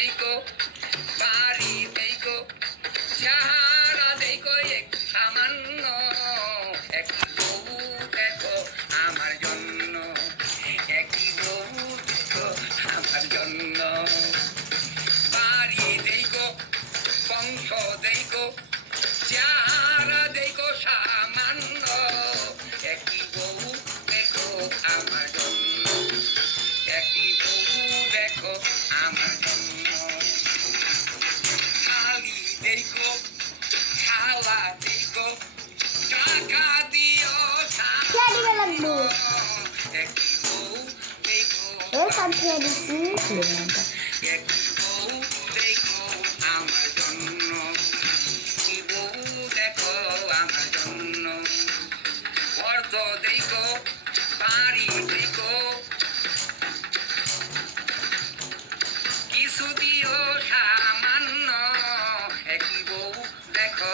দেখো বাড়ি দেখো চেহারা দেখো এক সামান্য একটি বউ দেখো আমার জন্য একটি বউ দেখো আমার জন্য বাড়ি দেখো বংশ দেখো চেহারা দেখো সামান্য একটি বউ দেখো আমার জন্য একটি বউ দেখো আমার জন্য খালি দেখো খালা দেখো টাকা দিও লাগবো একটি বউ দেখো একটি বউ দেখো আমার জন্য একটি বউ দেখো আমার জন্য অর্থ দেখো বাড়ি দেখো কিছু দিও সামান্য একটি বউ দেখো